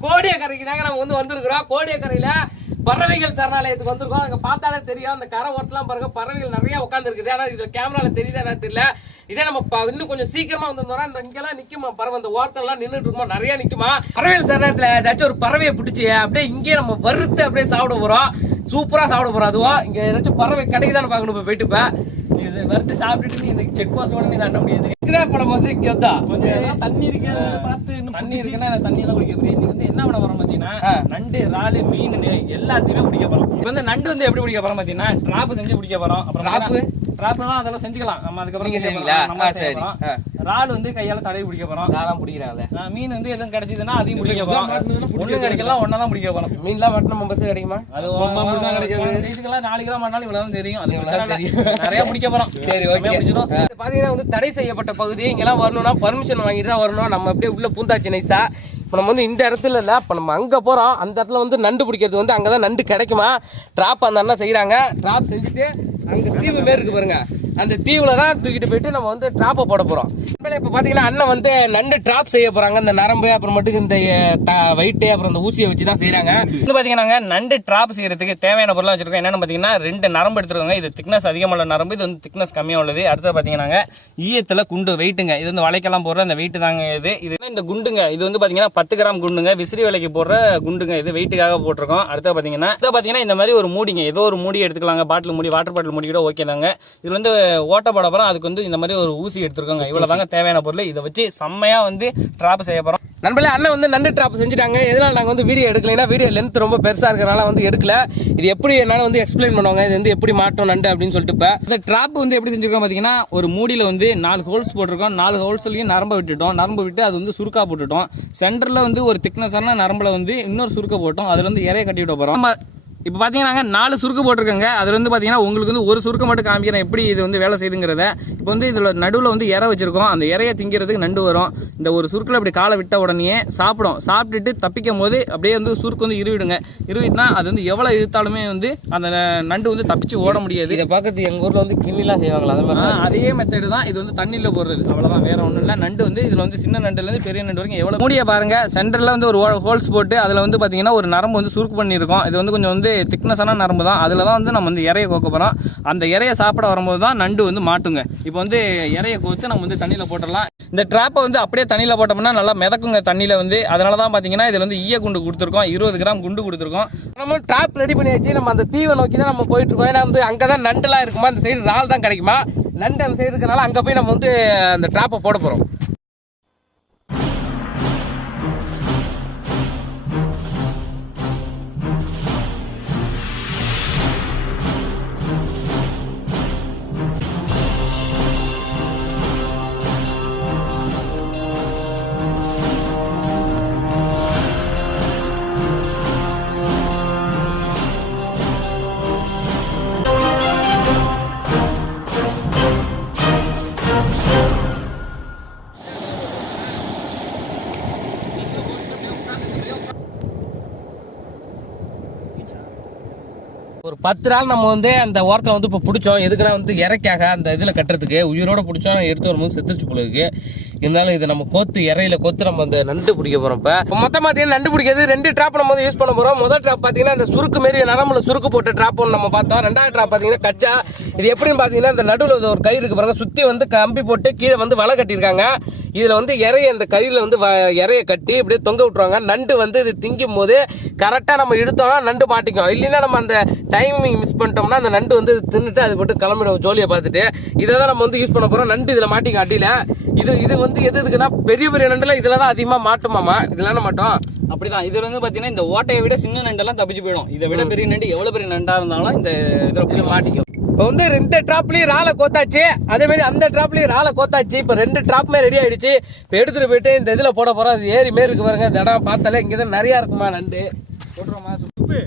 கோடியக்கரைக்கு தாங்க நம்ம வந்து வந்திருக்கிறோம். கோடியக்கரையில பறவைகள் சரணாலயத்துக்கு வந்திருக்கோம். அங்கே பார்த்தாலே தெரியும். அந்த கரை ஓட்டலாம் பாருங்க. பறவைகள் நிறைய உட்காந்துருக்குது ஆனால் இதில் கேமராவில் தெரியுதா என்ன தெரியல. இதே நம்ம ப- இன்னும் கொஞ்சம் சீக்கிரமா வந்திருந்தோம்னா இந்த இங்கெல்லாம் நிற்குமா பறவை அந்த ஓரத்தெல்லாம் நின்றுட்டு இருக்குமா? நிறைய நிற்குமா பறவைகள் சரணாலயத்துல ஏதாச்சும் ஒரு பறவையை பிடிச்சி அப்படியே இங்கேயே நம்ம வறுத்து அப்படியே சாப்பிட போகிறோம் சூப்பராக சாப்பிட போகிறோம் அதுவும் இங்கே ஏதாச்சும் பறவை கிடைக்குதான்னு பார்க்கணும் இப்போ போயிட்டு இப்போ. இது வறுத்து சாப்பிட்டுட்டு நீ இந்த செக் போஸ்ட் உடனே தாண்ட முடியாது. இப்ப நம்ம வந்து வந்தா கொஞ்சம் தண்ணி இருக்கிறத பார்த்து தண்ணி இருக்குன்னா தண்ணி தான் குடிக்க போறேன். நீ வந்து என்ன பண்ண போறோம் பாத்தீங்கன்னா நண்டு இறாலு மீன் எல்லாத்தையுமே பிடிக்க போறோம். இப்போ வந்து நண்டு வந்து எப்படி பிடிக்க போறோம் பாத்தீங்கன்னா டிராப் செஞ்சு பிடிக்க போறோம். அப்புறம் Trap? டிராப்லாம் அதெல்லாம் செஞ்சுக்கலாம். நம்ம அதுக்கப்புறம். நம்ம இறால் வந்து கையால தடவி பிடிக்க போறோம். நான் ஆ, மீன் வந்து எதுவும் கிடைச்சதுன்னா அதையும் பிடிக்க போறோம். ஒண்ணு கிடைக்கலாம் ஒன்னா தான் பிடிக்க போறோம். மீன்லாம் மட்டும் நம்ம பஸ் கிடைக்குமா? அது சைஸுக்கெல்லாம் நாலு கிலோ மாட்டாலும் இவ்வளவு தெரியும். அது. நிறைய பிடிக்க போறோம். சரி ஓகே பாத்தீங்கன்னா வந்து தடை செய்யப்பட்ட பகுதி இங்கெல்லாம் வரணும்னா பர்மிஷன் வாங்கிட்டு தான் வரணும். நம்ம அப்படியே உள்ள பூந்தாச்சு நைஸா இப்போ நம்ம வந்து இந்த இடத்துல இல்லை இப்போ நம்ம அங்கே போகிறோம் அந்த இடத்துல வந்து நண்டு பிடிக்கிறது வந்து அங்கே தான் நண்டு கிடைக்குமா? ட்ராப் அந்த அண்ணா செய்கிறாங்க ட்ராப் செஞ்சுட்டு அங்கே தீவு மாரி இருக்கு பாருங்க. அந்த தீவுல தான் தூக்கிட்டு போயிட்டு நம்ம வந்து ட்ராப்பை போட போகிறோம் இப்போ பார்த்தீங்கன்னா அண்ணன் வந்து நண்டு ட்ராப் செய்ய போகிறாங்க இந்த நரம்பு அப்புறமேட்டுக்கு இந்த வயிட்டு அப்புறம் இந்த ஊசியை வச்சு தான் செய்கிறாங்க வந்து பாத்தீங்கன்னா நண்டு டிராப் செய்யறதுக்கு தேவையான பொருளா வச்சிருக்கோம். என்னன்னு பாத்தீங்கன்னா ரெண்டு நரம்பு எடுத்துருக்காங்க. இது திக்னஸ் அதிகமான நரம்பு இது வந்து திக்னஸ் கம்மியா உள்ளது. அடுத்து பாத்தீங்கன்னா ஈயத்துல குண்டு வெயிட்டுங்க இது வந்து வளைக்கெல்லாம் போடுற அந்த வெயிட் தாங்க இது. இது இந்த குண்டுங்க. இது வந்து பாத்தீங்கன்னா பத்து கிராம் குண்டுங்க. விசிறி வேலைக்கு போடுற குண்டுங்க. இது வெயிட்டுக்காக போட்டிருக்கோம். அடுத்து பாத்தீங்கன்னா அடுத்து பாத்தீங்கன்னா இந்த மாதிரி ஒரு மூடிங்க. ஏதோ ஒரு மூடி எடுத்துக்கலாங்க. பாட்டில் மூடி வாட்டர் பாட்டில் மூடி கூட ஓகே தாங்க. இதுல வந்து ஓட்ட போட போகிறோம் அதுக்கு வந்து இந்த மாதிரி ஒரு ஊசி எடுத்துருக்கோங்க. இவ்வளோ தாங்க தேவையான பொருள். இதை வச்சு செம்மையாக வந்து ட்ராப் செய்ய போகிறோம் நண்பர்களே அண்ணன் வந்து நண்டு ட்ராப் செஞ்சுட்டாங்க. எதனால் நாங்கள் வந்து வீடியோ எடுக்கலைன்னா வீடியோ லென்த் ரொம்ப பெருசாக இருக்கிறனால வந்து எடுக்கல. இது எப்படி என்னால் வந்து எக்ஸ்பிளைன் பண்ணுவாங்க? இது வந்து எப்படி மாட்டோம் நண்டு அப்படின்னு சொல்லிட்டு இப்போ. இந்த ட்ராப் வந்து எப்படி செஞ்சுருக்கோம் பார்த்தீங்கன்னா ஒரு மூடியில் வந்து நாலு ஹோல்ஸ் போட்டிருக்கோம். நாலு ஹோல்ஸ்லையும் நரம்ப விட்டுட்டோம். நரம்பு விட்டு அது வந்து சுருக்கா போட்டுட்டோம். சென்டரில் வந்து ஒரு திக்னஸான நரம்பில் வந்து இன்னொரு சுருக்க போட்டோம். அதில் வந்து இறைய கட்டி விட போகிறோம் நம்ம இப்போ பார்த்தீங்கன்னா நாலு சுருக்கு போட்டிருக்கோங்க. அதுல வந்து பார்த்தீங்கன்னா உங்களுக்கு வந்து ஒரு சுருக்க மட்டும் காமிக்கிறேன். எப்படி இது வந்து வேலை செய்யுதுங்கிறத. இப்போ வந்து இதில் நடுவில் வந்து இறை வச்சிருக்கோம். அந்த இறைய திங்கிறதுக்கு நண்டு வரும். இந்த ஒரு சுருக்கில் அப்படி காலை விட்ட உடனே சாப்பிடும். சாப்பிட்டுட்டு தப்பிக்கும் போது அப்படியே வந்து சுருக்கு வந்து இருவிடுங்க. இருவிட்டுனா அது வந்து எவ்வளோ இழுத்தாலுமே வந்து அந்த நண்டு வந்து தப்பிச்சு ஓட முடியாது. இதை பார்க்கறது எங்கள் ஊரில் வந்து கிண்ணிலாம் செய்வாங்களா? அது மாதிரி அதே மெத்தடு தான். இது வந்து தண்ணியில் போடுறது. அவ்வளோதான் வேற ஒன்றும் இல்லை. நண்டு வந்து இதில் வந்து சின்ன நண்டுலேருந்து பெரிய நண்டு வரைக்கும் எவ்வளோ மூடிய பாருங்க. சென்டரில் வந்து ஒரு ஹோல்ஸ் போட்டு அதில் வந்து பார்த்தீங்கன்னா ஒரு நரம்பு வந்து சுருக்கு பண்ணியிருக்கோம். இது வந்து கொஞ்சம் வந்து திக்னஸான நரம்பு தான். அதில் தான் வந்து நம்ம வந்து இறைய கோக்க போகிறோம் அந்த இறைய சாப்பிட வரும்போது தான் நண்டு வந்து மாட்டுங்க. இப்போ வந்து இறைய கோத்து நம்ம வந்து தண்ணியில் போட்டுடலாம். இந்த ட்ராப்பை வந்து அப்படியே தண்ணியில் போட்டோம்னா நல்லா மிதக்குங்க தண்ணியில் வந்து. அதனால தான் பார்த்தீங்கன்னா இதில் வந்து ஈய குண்டு கொடுத்துருக்கோம். இருபது கிராம் குண்டு கொடுத்துருக்கோம். நம்ம ட்ராப் ரெடி பண்ணி வச்சு நம்ம அந்த தீவை நோக்கி தான் நம்ம போயிட்டுருக்கோம் ஏன்னா வந்து அங்கே தான் நண்டுலாம் இருக்குமா? அந்த சைடு இறால் தான் கிடைக்குமா? நண்டு அந்த சைடு இருக்கிறனால அங்கே போய் நம்ம வந்து அந்த ட்ராப்பை போட போகிறோம் பத்து நாள் நம்ம வந்து அந்த ஓரத்தில் வந்து இப்போ பிடிச்சோம். எதுக்குன்னா வந்து இறைக்காக அந்த இதில் கட்டுறதுக்கு உயிரோட பிடிச்சோம். எடுத்து வரும்போது செத்துருச்சு போல இருக்கு. இருந்தாலும் இதை நம்ம கோத்து இறையில கோத்து நம்ம அந்த நண்டு பிடிக்க போகிறோம் இப்போ. இப்போ மொத்தம் பார்த்தீங்கன்னா நண்டு பிடிக்கிறது ரெண்டு ட்ராப் நம்ம வந்து யூஸ் பண்ண போகிறோம் முதல் ட்ராப் பார்த்தீங்கன்னா இந்த சுருக்கு மாரி நரம்புல சுருக்கு போட்ட ட்ராப் ஒன்று நம்ம பார்த்தோம். ரெண்டாவது ட்ராப் பார்த்தீங்கன்னா கச்சா. இது எப்படின்னு பார்த்தீங்கன்னா இந்த நடுவில் ஒரு கயிறு இருக்கு பாருங்க. சுற்றி வந்து கம்பி போட்டு கீழே வந்து வலை கட்டியிருக்காங்க. இதில் வந்து இறைய இந்த கயிறில் வந்து வ- இறைய கட்டி இப்படியே தொங்க விட்டுருவாங்க. நண்டு வந்து இது திங்கும் போது கரெக்டாக நம்ம இழுத்தோம்னா நண்டு மாட்டிக்கும். இல்லைன்னா நம்ம அந்த டைம் டைமிங் மிஸ் பண்ணிட்டோம்னா அந்த நண்டு வந்து தின்னுட்டு அது போட்டு கிளம்பிடும். ஜோலியை பார்த்துட்டு. இதை தான் நம்ம வந்து யூஸ் பண்ண போகிறோம் நண்டு இதில் மாட்டிக்கும் அடியில். இது இது வந்து எது எதுக்குன்னா பெரிய பெரிய நண்டுலாம் இதில் தான் அதிகமாக மாட்டுமாமா இதெல்லாம் மாட்டோம்? அப்படிதான். இதுல வந்து பாத்தீங்கன்னா இந்த ஓட்டையை விட சின்ன நண்டெல்லாம் தப்பிச்சு போயிடும். இதை விட பெரிய நண்டு எவ்வளவு பெரிய நண்டா இருந்தாலும் இந்த இதுல போய் மாட்டிக்கும். இப்போ வந்து இந்த ட்ராப்லயும் ராலை கோத்தாச்சு. அதே மாதிரி அந்த ட்ராப்லயும் ராலை கோத்தாச்சு. இப்போ ரெண்டு ட்ராப்புமே ரெடி ஆயிடுச்சு. இப்போ எடுத்துட்டு போயிட்டு இந்த இதுல போட போறோம். அது ஏரி மாரி இருக்கு பாருங்க. இந்த இடம் பார்த்தாலே இங்க தான் நிறைய இருக்குமா நண்டு. போட்டுருவோமா? ஏய்.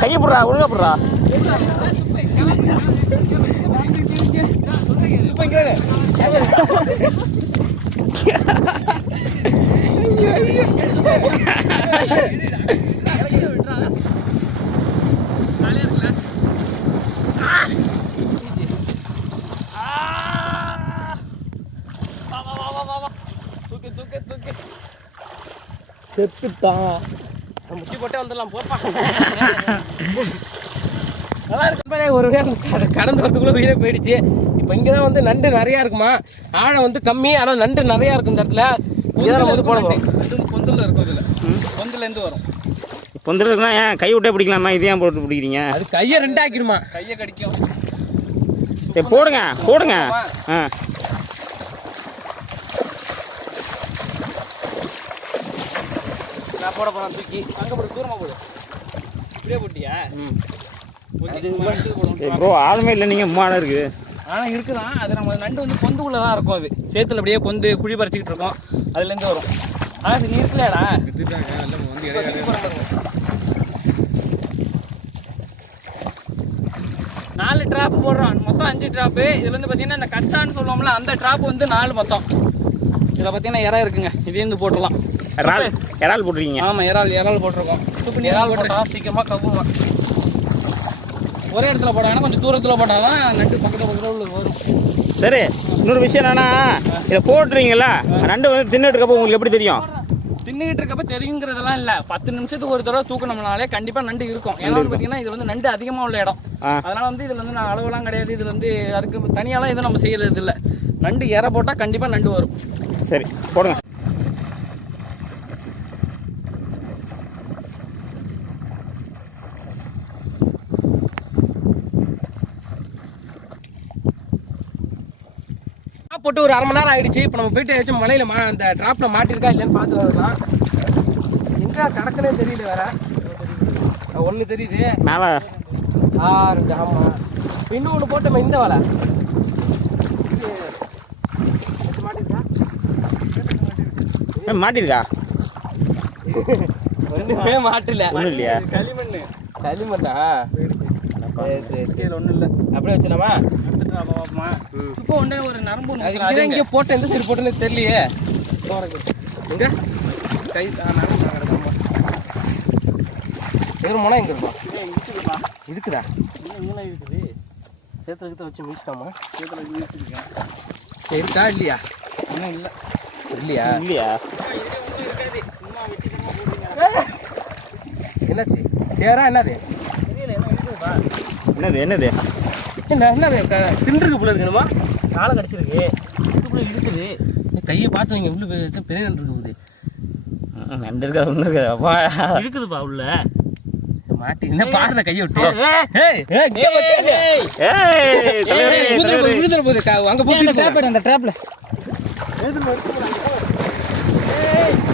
கைய போடுறா ஒழுங்கா போடுறா. செத்துட்டான். முட்டி போட்டே வந்துடலாம் போப்பா. நல்லா இருக்கு ஒரு கட- கடந்து வரதுக்குள்ள உயிரே போயிடுச்சு. இப்போ இங்கே தான் வந்து நண்டு நிறையா இருக்குமா? ஆழம் வந்து கம்மி ஆனால் நண்டு நிறையா இருக்கும் இந்த இடத்துல. இங்கே நம்ம வந்து போட வந்து பொந்தில் இருக்கும் இதில். பொந்துலேருந்து வரும். பொந்தல் இருக்குன்னா ஏன் கை விட்டே பிடிக்கலாமா? இது ஏன் போட்டு பிடிக்கிறீங்க? அது கையை ரெண்டாக்கிடுமா. கையை கடிக்கும். சரி போடுங்க போடுங்க. ஆ. போட போகிறேன் தூக்கி. அங்கே போடு தூரமாக போடு. இப்படியே போட்டியா? ப்ரோ ஆளுமே இல்லை நீங்கள் மூணு இருக்குது ஆனால் இருக்குதான். அது நம்ம நண்டு வந்து பொந்துக்குள்ளே தான் இருக்கும் அது. சேத்துல அப்படியே பொந்து குழி பறிச்சுக்கிட்டு இருக்கோம். அதுலேருந்து வரும். ஆனால் நீ இருக்கலையாடா நாலு ட்ராப் போடுறோம் மொத்தம் அஞ்சு ட்ராப்பு இதுல வந்து பார்த்தீங்கன்னா இந்த கச்சான்னு சொல்லுவோம்ல அந்த ட்ராப் வந்து நாலு மொத்தம். இதில் பார்த்தீங்கன்னா இறா இருக்குங்க. இதையும் போட்டுடலாம். இறால் இறால் போட்டிருக்கீங்க. ஆமாம் இறால் இறால் போட்டிருக்கோம். சுப்பு இறால் போட்டா சீக்கிரமாக கவுமா ஒரே இடத்துல போட்டாங்கன்னா கொஞ்சம் தூரத்தில் போட்டால் தான் நண்டு பக்கத்தில் பக்கத்தில் உள்ள வரும். சரி இன்னொரு விஷயம் என்னன்னா இதை போட்டுறீங்களா நண்டு வந்து தின்னுட்டு இருக்கப்போ உங்களுக்கு எப்படி தெரியும்? தின்னுகிட்டு இருக்கப்ப தெரியுங்கிறதெல்லாம் இல்லை. பத்து நிமிஷத்துக்கு ஒரு தடவை தூக்கணும்னாலே கண்டிப்பாக நண்டு இருக்கும். ஏன்னா வந்து பார்த்தீங்கன்னா இது வந்து நண்டு அதிகமாக உள்ள இடம். அதனால அதனால வந்து இதில் வந்து நான் அளவுலாம் கிடையாது. இதில் வந்து அதுக்கு தனியாலாம் எதுவும் நம்ம செய்யறது இல்லை நண்டு ஏற போட்டால் கண்டிப்பாக நண்டு வரும். சரி போடுங்க. போட்டு ஒரு அரை மணி நேரம் ஆயிடுச்சு. இப்போ நம்ம போயிட்டு ஏதாச்சும் மலையில் மா அந்த ட்ராப்ல மாட்டிருக்கா இல்லைன்னு பார்த்துட்டு வரலாம் எங்கே கிடக்குனே தெரியல வேற. ஒன்று தெரியுது. மேலே. ஆறு ஆமாம் இன்னும் ஒன்று போட்டோமே இந்த வலை. மாட்டிருக்கா மாட்டிருக்கா ஒன்றுமே மாட்டல. ஒன்றும் இல்லையா? களிமண் களிமண்ணா? சரி சரி ஒன்றும் இல்லை அப்படியே வச்சுலாமா பாப்போமா இப்போ ஒன்றே ஒரு நரம்பு அது இங்கே எங்க? போட்ட எந்த சைடு போட்டேன்னு தெரியலையே. எங்க கை வெறும் முனை எங்க இருக்கும்? ஏய், இருக்குதுப்பா இருக்குதா இங்கெல்லாம் இருக்குது சேத்துல கிட்ட வச்சு மீச்சிட்டாமா சேத்துல வச்சிருக்கேன் சரி இருக்கா இல்லையா? இன்னும் இல்லை. இல்லையா? இல்லையா என்னாச்சு? சேரா என்னது? என்னது என்னது? என்ன என்னது க- தின்றுக்கு போல இருக்கணுமா காலை கடிச்சிருக்கு. இதுக்குள்ள இருக்குது கையை பார்த்து நீங்க உள்ள பெரிய நண்டு இருக்குது நண்டு இருக்கா ஒன்று இருக்கா? அப்பா. இருக்குதுப்பா உள்ள. மாட்டி என்ன பாருங்க கையை விட்டு? போகுது, அங்க போய் ட்ராப் அந்த ட்ராப்ல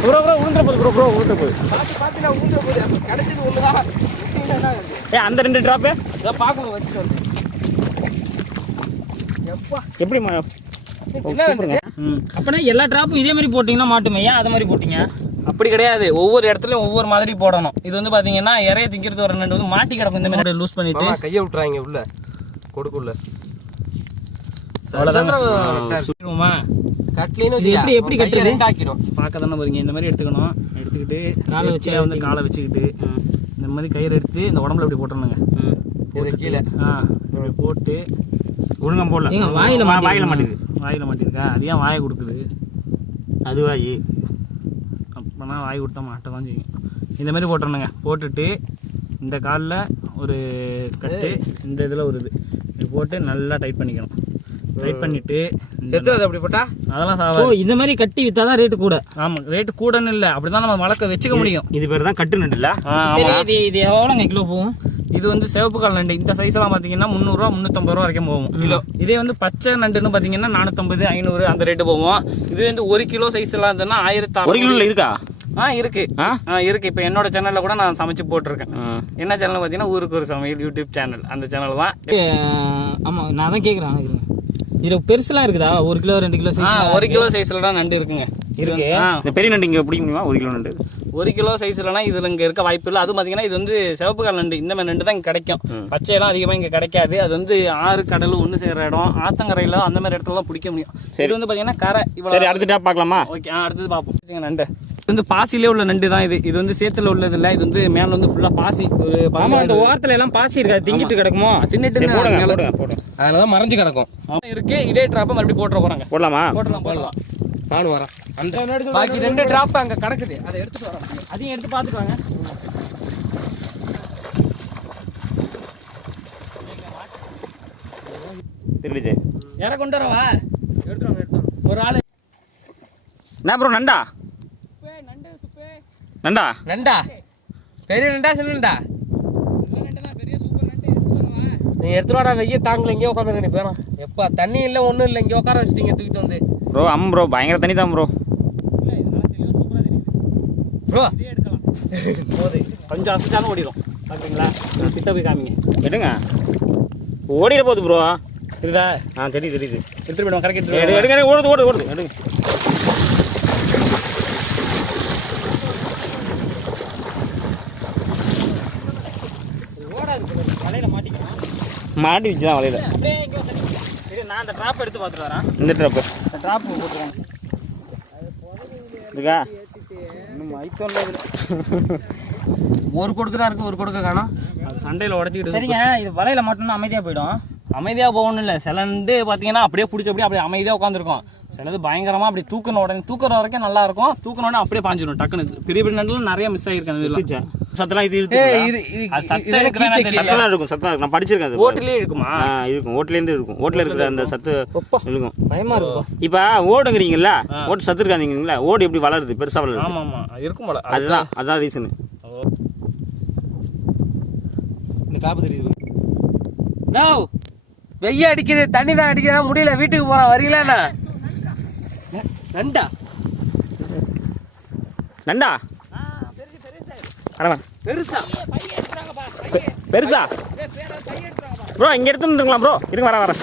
ப்ரோ ப்ரோ உளுந்துற போகுது ப்ரோ ப்ரோ உளுந்துற போகுது பாத்து பாத்து நான் ஊதுற போகுது. கிடைச்சது? ஏ அந்த ரெண்டு ட்ராப்பு பார்க்கணும் வச்சுட்டு வந்து. எப்பா, எப்படி மா- என்ன சூப்பருங்க. அப்பனா எல்லா ட்ராப்பும் இதே மாதிரி போட்டிங்கன்னா மாட்டுமே. ஏன் அதை மாதிரி போட்டீங்க? அப்படி கிடையாது. ஒவ்வொரு இடத்துலயும் ஒவ்வொரு மாதிரி போடணும். இது வந்து பாத்தீங்கன்னா இறைய திங்கிறது ஒரு ரெண்டு வந்து மாட்டி கிடக்கும் இந்த மாதிரி லூஸ் பண்ணிட்டு. கையை விட்டுறாங்க உள்ள. கொடுக்குள்ள. எப்படி- எப்படி கட்டுறது? பார்க்க தானே போறீங்க. இந்த மாதிரி எடுத்துக்கணும். எடுத்துக்கிட்டு காலை வச்சு வந்து காலை வச்சுக்கிட்டு இந்த மாதிரி கயிறு எடுத்து இந்த உடம்புல இப்படி போட்டுருணுங்க இது கீழே. ஆ. இப்படி போட்டு ஒழுங்கா போடல. ஏங்க வாயில வாயில மாட்டுது வாயில மாட்டிருக்கா? அது ஏன் வாயை கொடுக்குது? அது வாயி அப்போனா வாய் கொடுத்தா மாட்ட தான் செய்யும். இந்த மாதிரி போட்டுருணுங்க போட்டுட்டு இந்த காலில் ஒரு கட்டு இந்த இதில் ஒரு இது. இது போட்டு நல்லா டைட் பண்ணிக்கணும். டைட் பண்ணிட்டு செத்துறது அப்படி போட்டா? அதெல்லாம் சாவா இந்த மாதிரி கட்டி வித்தா தான் ரேட்டு கூட. ஆமாம் ரேட்டு கூடன்னு இல்லை. அப்படி தான் நம்ம வளர்க்க வச்சுக்க முடியும். இது பேர் தான் கட்டு நண்டுல சரி இது இது எவ்வளோங்க கிலோ போகும் இது வந்து சிவப்பு கால் நண்டு. இந்த சைஸ் எல்லாம் பாத்தீங்கன்னா முந்நூறுரூவா முந்நூற்றம்பது ரூபா வரைக்கும் போகும். கிலோ. இதே வந்து பச்சை நண்டுன்னு பாத்தீங்கன்னா நானூற்றம்பது ஐநூறு அந்த ரேட்டு போகும். இது வந்து ஒரு கிலோ சைஸ் எல்லாம் இருந்ததுன்னா ஆயிரத்தி ஒரு கிலோல இருக்கா? ஆ இருக்கு. ஆ? இருக்கு. இப்போ என்னோட சேனல்ல கூட நான் சமைச்சு போட்டிருக்கேன். என்ன சேனல் பார்த்தீங்கன்னா ஊருக்கு ஒரு சமையல் யூடியூப் சேனல் அந்த சேனல் தான். ஆமாம் நான் தான் கேட்குறேன் இதில் இதில் பெருசுலாம் இருக்குதா? ஒரு கிலோ ரெண்டு கிலோ சைஸ் ஒரு கிலோ சைஸ்ல தான் நண்டு இருக்குங்க. இருக்கு. பெரிய நண்டு இங்கே பிடிக்க முடியுமா? ஒரு கிலோ நண்டு. ஒரு கிலோ சைஸ்லலாம் இதில் இங்கே இருக்க வாய்ப்பு இல்லை. அது பார்த்தீங்கன்னா இது வந்து சிவப்பு கால் நண்டு. இந்த மாதிரி நண்டு தான் இங்கே கிடைக்கும். பச்சையெல்லாம் அதிகமாக இங்கே கிடைக்காது. அது வந்து ஆறு கடல் ஒன்று சேர்ற இடம். ஆத்தங்கரையில் அந்த மாதிரி இடத்துல தான் பிடிக்க முடியும். இது வந்து பார்த்தீங்கன்னா கரை. சரி அடுத்த டேப் பார்க்கலாமா? ஓகே. ஆ அடுத்தது பார்ப்போம். நண்டு. இது வந்து பாசிலே உள்ள நண்டு தான் இது. இது வந்து சேத்துல உள்ளது இல்லை. இது வந்து மேலே வந்து ஃபுல்லாக பாசி ஒரு ஆமா அந்த ஓரத்துல எல்லாம் பாசி இருக்காது திங்கிட்டு கிடக்குமோ? தின்னுட்டு சரி போடுங்க மேல போடுங்க போடுங்க. அதில் தான் மறைஞ்சு கிடக்கும். இருக்கு. இதே ட்ராப்பை மறுபடியும் போட்டுற போகிறாங்க போடலாமா? போட்டுடலாம் போடலாம் நானும் வரேன் அந்த பாக்கி ரெண்டு டிராப் அங்கே கிடக்குது. அதை எடுத்துட்டு வரேன். அதையும் எடுத்து பார்த்துட்டு வாங்க. தெரியுது யாரை கொண்டு வரவா? எடுத்துருவாங்க எடுத்துருவாங்க ஒரு ஆள். என்ன ப்ரோ நண்டா? நண்டா நண்டா? பெரிய நண்டா சின்ன நண்டா? நீ எடுத்துட்டு வாடா வெய்ய தாங்கல இங்கே உட்காந்து நீ போயிடும் எப்பா தண்ணி இல்லை ஒன்றும் இல்லை இங்கே உட்கார வச்சிட்டீங்க தூக்கிட்டு வந்து. ப்ரோ ஆமாம் ப்ரோ பயங்கர தண்ணி தான் ப்ரோ ப்ரோ போது கொஞ்சம் அசைச்சாலும் ஓடிடும் நான் திட்ட போய் காமிங்க. எடுங்க. ஓடிட போகுது ப்ரோ இருக்குதா ஆ தெரியுது தெரியுது. எடுத்துட்டு போயிடுவோம் கரெக்ட் எடு எடுத்து எடுங்க எடுங்க, ஓடுது ஓடுது ஓடுது. எடுங்க. மாட்டி வச்சு தான் வலையில அப்படியே இங்கே வந்து இது நான் அந்த ட்ராப் எடுத்து பார்த்துட்டு வரேன். இந்த ட்ராப்பு அந்த ட்ராப் போட்டுருவாங்க இருக்கா? இன்னும் ஒரு கொடுக்கு தான் இருக்கு ஒரு கொடுக்க காணோம். அது சண்டையில் உடச்சிக்கிட்டு சரிங்க இது வலையில மட்டும் அமைதியா போயிடும். அமைதியாக போகணும் இல்லை. சில நண்டு பார்த்தீங்கன்னா அப்படியே பிடிச்சி அப்படியே அப்படியே அமைதியாக உட்காந்துருக்கும் சிலது பயங்கரமாக அப்படி தூக்கின உடனே தூக்குற வரைக்கும் நல்லா இருக்கும். தூக்கின உடனே அப்படியே பாஞ்சிடும் டக்குன்னு. பெரிய பெரிய நண்டுலாம் நிறைய மிஸ் ஆகிருக்காங்க இதில். சத்தெல்லாம் இது சத்தம் இருக்கும் சத்தம் இருக்கும். நான் படிச்சிருக்கேன் அது. ஓட்டுலேயே இருக்குமா? இருக்கும். ஓட்டுலேருந்து இருக்கும். ஓட்டில் இருக்கிற அந்த சத்து இருக்கும். பயமா இருக்கும் இப்போ ஓடுங்கிறீங்கல்ல ஓட்டு சத்து இருக்காதீங்களா ஓடு எப்படி வளருது? பெருசாக வளருது. ஆமாம். ஆமாம் இருக்கும் போல. அதுதான் அதுதான் ரீசனு இந்த டாப் தெரியுது. நோ வெய்ய அடிக்குது தண்ணி தான் அடிக்கிறா முடியல வீட்டுக்கு போறேன் வரீங்களா நண்டா? நண்டா. பெருசா? பெருசா? ப்ரோ இங்கே எடுத்து வந்துருங்களா ப்ரோ. இருங்க வர வரேன்.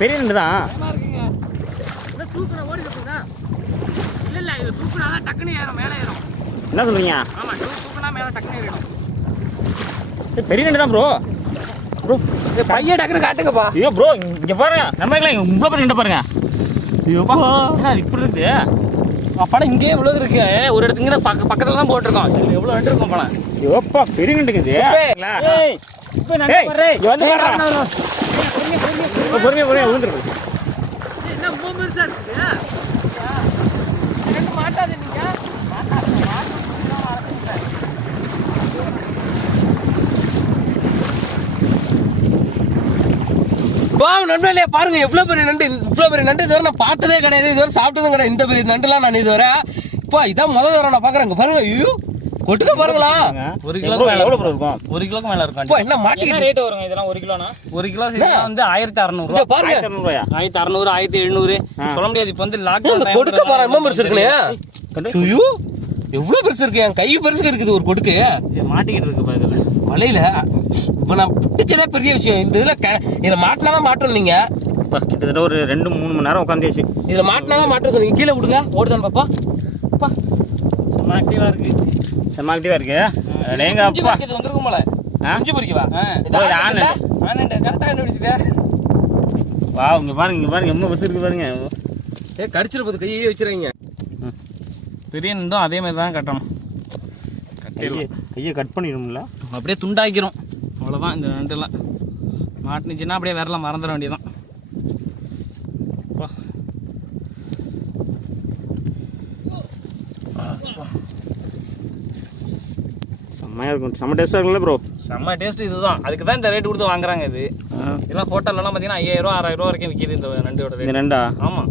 பெரிய நண்டு தான். இல்லை இல்லை இது தூக்குனா தான் டக்குன்னு ஏறும் மேலே ஏறும். என்ன சொல்றீங்க? மேலே ஏறிடும். பெரிய நண்டு தான் ப்ரோ ப்ரோ பையன் டக்குனு காட்டுங்கப்பா. ஐயோ ப்ரோ இங்கே பாருங்க. நம்ம இவ்வளோ பெரிய நண்டு பாருங்க. ஐயோப்பா என்ன இப்படி இருக்குது படம் இங்கேயே இவ்வளோ இருக்கு. ஒரு இடத்துக்கு இங்கே பக்க பக்கத்தில் தான் போட்டிருக்கோம். இதில் எவ்வளோ நண்டு இருக்கும் படம் ஐயோப்பா பெரிய இப்போ நண்டு பாரு. இங்க வந்து பாருடா. பொறுமையா பொறுமையா விழுந்துருக்கு என்ன ரொம்ப பெருசா இருக்குது ரெண்டு மாட்டாது நீங்க வா நண்பர்களே பாருங்க எவ்வளவு பெரிய நண்டு இவ்வளவு பெரிய நண்டு இதுவரை நான் பார்த்ததே கிடையாது. இதுவரை சாப்பிட்டதும் கிடையாது. இந்த பெரிய நண்டுலாம் நான் இதுவரை இப்போ இதான் முதல் தடவை நான் பாக்குறேன் இங்க பாருங்க ஐயோ கொட்டுக்க பாருங்களா. ஒரு எவ்வளோ கிலோ எவ்வளோ ப்ரோ இருக்கும்? ஒரு கிலோக்கு மேலே இருக்கும். இப்போ என்ன மாட்டிக்கிட்டு ரேட் வருங்க இதெல்லாம் ஒரு கிலோனா? ஒரு கிலோ சைஸ் வந்து ஆயிரத்தி அறநூறுவா இங்க பாருங்க. ஆயிரத்தி அறநூறு ஆயிரத்தி எழுநூறு. சொல்ல முடியாது. இப்போ வந்து லாக்டவுன் கொடுக்க பாரு ரொம்ப பெருசு இருக்குண்ணே சுயு எவ்வளவு பெருசு இருக்கு? என் கை பெருசுக்கு இருக்குது ஒரு கொடுக்கு. மாட்டிக்கிட்டு இருக்கு பாரு இதுல மலையில இப்ப நான் பிடிச்சதே பெரிய விஷயம். இந்த இதுல க- இதுல மாட்டினாதான் மாட்டணும் நீங்க. இப்போ கிட்டத்தட்ட ஒரு ரெண்டு மூணு மணி நேரம் உட்காந்துச்சு இதுல மாட்டினாதான் மாட்டுறது. நீங்க கீழே விடுங்க. ஓடுதான் பாப்பா. அப்பா. செம்ம ஆக்டிவா இருக்கு. செம்ம ஆக்டிவாக இருக்கு. அடேங்க குஞ்சு அப்பா. பொறிக்கிறது வந்துருக்கும் போல. ஆ? குஞ்சு பொறிக்கவா? இதோ இது நண்டு. ஆனண்டு கரெக்டா கண்டுபிடிச்சிட்டேன் வா இங்க பாருங்க இங்க பாருங்க. எம்ம பஸ் பாருங்க. ஏ கடிச்சிட போது. கையே வச்சிருங்க பெரிய நண்டும் அதே மாதிரி தான் கட்டணும். கையை கையை கட் பண்ணிடும்ல. அப்படியே துண்டாக்கிரும். அவ்வளோதான் இந்த நண்டுலாம் மாட்டுனுச்சுன்னா அப்படியே விரல மறந்துட வேண்டியதான். செம்மையாக இருக்கும். செம்ம டேஸ்ட்டாக இருக்குல்ல ப்ரோ செம்ம டேஸ்ட் இதுதான். அதுக்கு தான் இந்த ரேட் கொடுத்து வாங்குறாங்க இது. இதெல்லாம் ஹோட்டல்லலாம் பார்த்தீங்கன்னா ஐயாயிரம் ஆறாயிரம் ரூபா வரைக்கும் விற்கிது இந்த நண்டோட ரேட் ரெண்டா ஆமாம்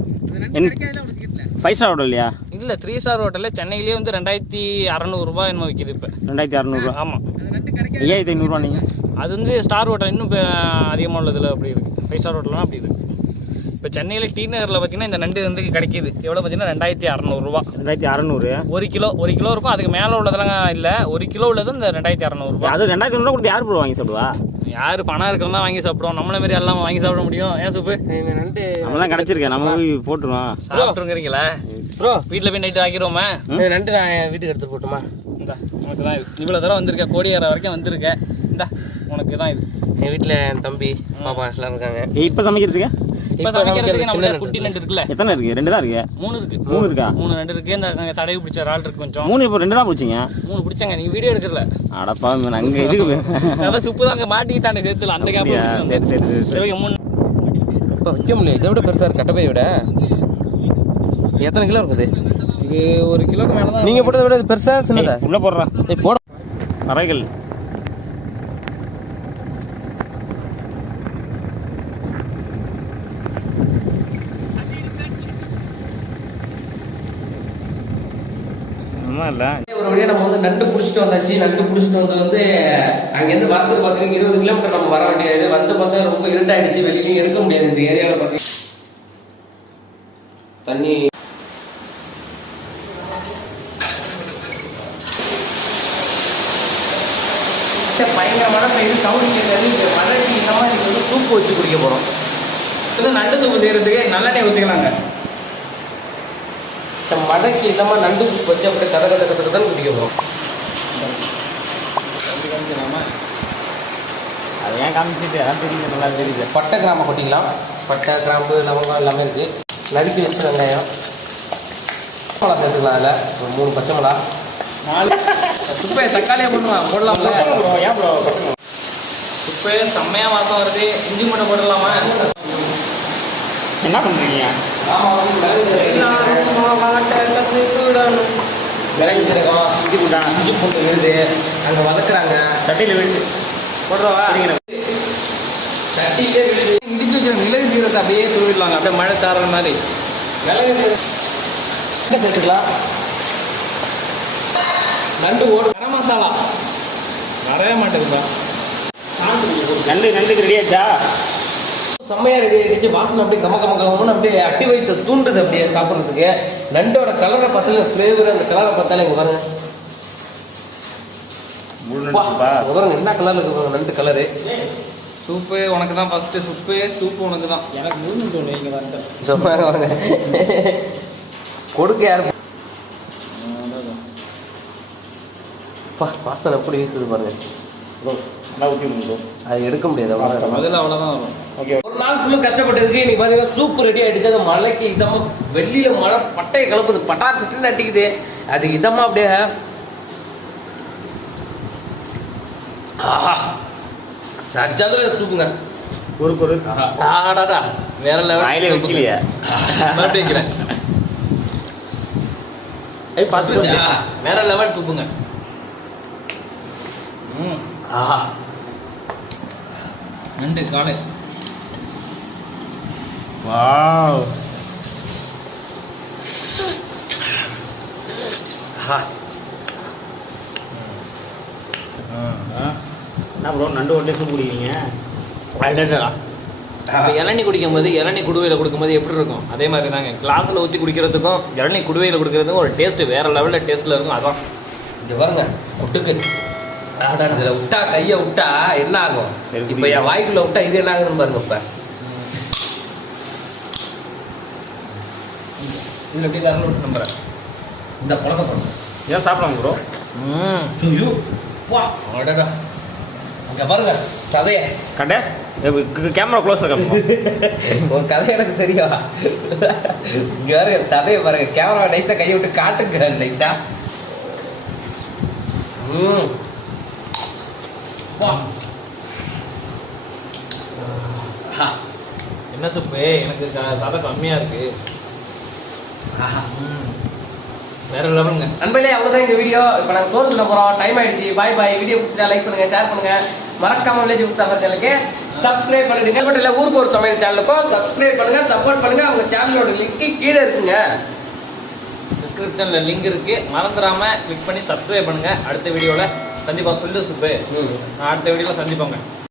ஃபைவ் ஸ்டார் ஹோட்டல் இல்லையா இல்லை த்ரீ ஸ்டார் ஹோட்டலில் சென்னையிலேயே வந்து ரெண்டாயிரத்தி அறநூறுபா என்னமோ விற்கிது இப்போ. ரெண்டாயிரத்தி அறநூறுவா ஆமாம் ஐயாயிரத்தி ஐநூறுரூவா நீங்கள் அது வந்து ஸ்டார் ஹோட்டல் இன்னும் இப்போ அதிகமாக உள்ளதில் அப்படி இருக்குது ஃபைவ் ஸ்டார் ஹோட்டல்லாம் அப்படி இருக்குது இப்போ சென்னையில் டி நகரில் பார்த்தீங்கன்னா இந்த நண்டு வந்து கிடைக்கிது. எவ்வளோ பார்த்தீங்கன்னா ரெண்டாயிரத்தி அறநூறுவா ரெண்டாயிரத்தி அறநூறு. ஒரு கிலோ ஒரு கிலோ இருக்கும். அதுக்கு மேலே உள்ளதெல்லாம் இல்லை. ஒரு கிலோ உள்ளது இந்த ரெண்டாயிரத்தி அறநூறுபா அது ரெண்டாயிரத்தி ஐநூறுவா கொடுத்து யார் ப்ரோ வாங்கி சாப்பிடுவா? யார் பணம் இருக்கிறவங்க தான் வாங்கி சாப்பிடுவோம். நம்மள மாதிரி எல்லாம் வாங்கி சாப்பிட முடியும். ஏன் சூப்பு? இந்த நண்டு நம்ம தான் கிடச்சிருக்கேன். நம்ம போய் போட்டுருவோம் சாப்பிட்டுருங்கிறீங்களா? ப்ரோ. வீட்டில் போய் நைட்டு ஆக்கிடுவோமா இந்த நண்டு நான் என் வீட்டுக்கு எடுத்துட்டு போட்டுமா? இந்தா தான் இவ்வளோ தூரம் வந்திருக்க கோடியார வரைக்கும் வந்திருக்க இந்தா. உனக்கு தான் இது. என் வீட்டில் என் தம்பி பாப்பா எல்லாம் இருக்காங்க. இப்போ சமைக்கிறதுக்கு? இப்போ இப்ப சமைக்கிறதுக்கு சின்ன குட்டி நண்டு இருக்குல்ல? எத்தனை இருக்கு? ரெண்டு தான் இருக்கு? மூணு இருக்கு. மூணு இருக்கா? மூணு நண்டு இருக்கு. இந்த அங்க தடவி பிடிச்ச இறால் இருக்கு கொஞ்சம். மூணு இப்போ ரெண்டு தான் பிடிச்சிங்க? மூணு பிடிச்சாங்க. நீங்க வீடியோ எடுக்கல அடப்பா அங்கே இதுக்கு அதான் சுப்பு தான் அங்க மாட்டிக்கிட்டானே சேர்த்துல அந்த கேப் அப்படியா? சரி சரி சரி மூணு இப்போ வைக்க முடியல. இதை விட பெருசாக இருக்கு. கட்டப்பையை விட. எத்தனை கிலோ இருக்குது? இது ஒரு கிலோக்கு மேலே தான் நீங்கள் போட்டதை விட இது பெருசா சின்னதா? உள்ளே போடுறா. ஏய் போட பறவைகள் செம்ம இல்லை. ஒரு வழியாக நம்ம வந்து நண்டு பிடிச்சிட்டு வந்தாச்சு. நண்டு பிடிச்சிட்டு வந்து வந்து அங்கேருந்து வரதுக்கு பார்த்தீங்கன்னா இருபது கிலோமீட்டர் நம்ம வர வேண்டியது வந்து பார்த்தா ரொம்ப இருட்டாயிடுச்சு. வெளியே எடுக்க முடியாது இந்த ஏரியாவில் பார்த்தீங்கன்னா. தண்ணி. பயங்கரமான பெய்யுது சவுண்டு கேட்காது. இந்த இந்த மாதிரி வந்து சூப்பு வச்சு குடிக்க போகிறோம் வந்து நண்டு சூப்பு செய்யறதுக்கு நல்லெண்ணெய் ஊற்றிக்கலாங்க இந்த மழைக்கு இந்த மாதிரி நண்டு சூப் வச்சு அப்படியே கதை கதை கதை கதை குடிக்க போகிறோம் அது ஏன் காமிச்சிட்டு? அதான் தெரியுது நல்லா தெரியுது. பட்டை கிராம்பு கொட்டிக்கலாம் பட்டை கிராம்பு லவங்கம் எல்லாமே இருக்குது நறுக்கி வச்ச வெங்காயம். மிளகா சேர்த்துக்கலாம் அதில். ஒரு மூணு பச்சை மிளகா. நாலு சுப்பை தக்காளியை போடலாம் போடலாம்ல. ஏன் ப்ரோ சுப்பை செம்மையா வாசம் வருது. இஞ்சி மட்டும் போடலாமா? என்ன பண்ணுறீங்க மிளகு சீரகம் இஞ்சி பூண்டா இஞ்சி பூண்டு விழுது அங்கே வதக்குறாங்க சட்டையில் விழுந்து போடுறவா சட்டியிலே விழுது இடிச்சு வச்சிருக்க மிளகு சீரகத்தை அப்படியே தூவிடலாங்க அப்படியே மழை சாடுற மாதிரி மிளகு சீரகம் நண்டு ஓடு கரம் மசாலா நிறைய மாட்டேங்குதா நண்டு நண்டுக்கு ரெடி ஆச்சா செம்மையா ரெடி ஆயிடுச்சு வாசனை அப்படியே கம கம கமன்னு அப்படியே அட்டி வைத்த தூண்டுது அப்படியே சாப்பிட்றதுக்கு. நண்டோட கலரை பார்த்தாலே ஃப்ளேவர் அந்த கலரை பார்த்தாலே இங்க பாருங்க என்ன கலர்ல இருக்கு நண்டு கலரு சூப்பு உனக்கு தான் ஃபர்ஸ்ட் சூப்பு சூப்பு உனக்கு தான். எனக்கு மூணு தோணு இங்கே பாருங்க. கொடுக்க யாரு? பா, வாசனை எப்படி வீசுது பாருங்க. ஊற்றி விடுங்க அது எடுக்க முடியாது. முதல்ல அவ்வளோதான் வரும். ஓகே ஒரு நாள் ஃபுல்லும் கஷ்டப்பட்டதுக்கு இன்னைக்கு பாத்தீங்கன்னா சூப் ரெடி ஆயிடுச்சு. அந்த மழைக்கு இதமா வெளியில மழை பட்டையை கலப்புது. பட்டா திட்டு அடிக்குது. அது இதமா அப்படியே ஆஹா. சஜாதுல சூப்புங்க ஒரு ஒரு ஆடாடா. வேற வாயிலே லெவல் வைக்கலையா. மறுபடியும் ஐய் பத்து வேற லெவல் சூப்புங்க ம். ஆஹா. நண்டு காலை. வாவ். என்ன ப்ரோ நண்டு ஒரு சூப் குடிக்கிறீங்க? இளநீ குடிக்கும் போது இளநீ குடுவையில் கொடுக்கும்போது எப்படி இருக்கும்? அதே மாதிரி தாங்க. கிளாஸில் ஊற்றி குடிக்கிறதுக்கும் இளநீ குடுவையில் குடிக்கிறதுக்கும் ஒரு டேஸ்ட்டு வேற லெவலில் டேஸ்ட்டில் இருக்கும். அதான். இங்க பாருங்க ஒட்டுக்கு அடடா, இதுல விட்டா கைய விட்டா என்ன ஆகும்? இப்ப என் வாய்க்குள்ள விட்டா இது என்ன ஆகுதுன்னு பாருங்க இப்ப. இதில் எப்படி தரணும் விட்டு நம்புறேன். இந்த பழக்க போடுங்க. ஏன் சாப்பிடலாம் ப்ரோ ம். ஐயோ. வா. அடடா. இங்க பாருங்க சதைய. கட்டை கேமரா க்ளோஸ் ஒரு கதை எனக்கு தெரியும்? இங்க பாருங்க சதைய பாருங்க. கேமரா நைஸா கையை விட்டு காட்டுங்க நைஸா ம். என்ன சூப்பு? எனக்கு சதை கம்மியாக இருக்கு. வேற லெவலுங்க. நண்பர்களே அவ்வளோதான் இந்த வீடியோ. இப்போ நாங்கள் சோறு தின்ன போகிறோம் டைம் ஆயிடுச்சு. பாய் பாய் வீடியோ பிடிச்சா லைக் பண்ணுங்க ஷேர் பண்ணுங்க. மறக்காம வில்லேஜ் புத்தாங்க சேனலுக்கு சப்ஸ்கிரைப் பண்ணிடுங்க. மட்டும் இல்லை ஊருக்கு ஒரு சமையல் சேனலுக்கும் சப்ஸ்கிரைப் பண்ணுங்க சப்போர்ட் பண்ணுங்க. அவங்க சேனலோட லிங்க் கீழே இருக்குங்க. டிஸ்கிரிப்ஷனில் லிங்க் இருக்கு. மறந்துடாம கிளிக் பண்ணி சப்ஸ்கிரைப் பண்ணுங்க. அடுத்த வீடியோவில் சந்திப்பா சொல்லு சுப்பு. நான் அடுத்த வீடியோவில் சந்திப்போங்க.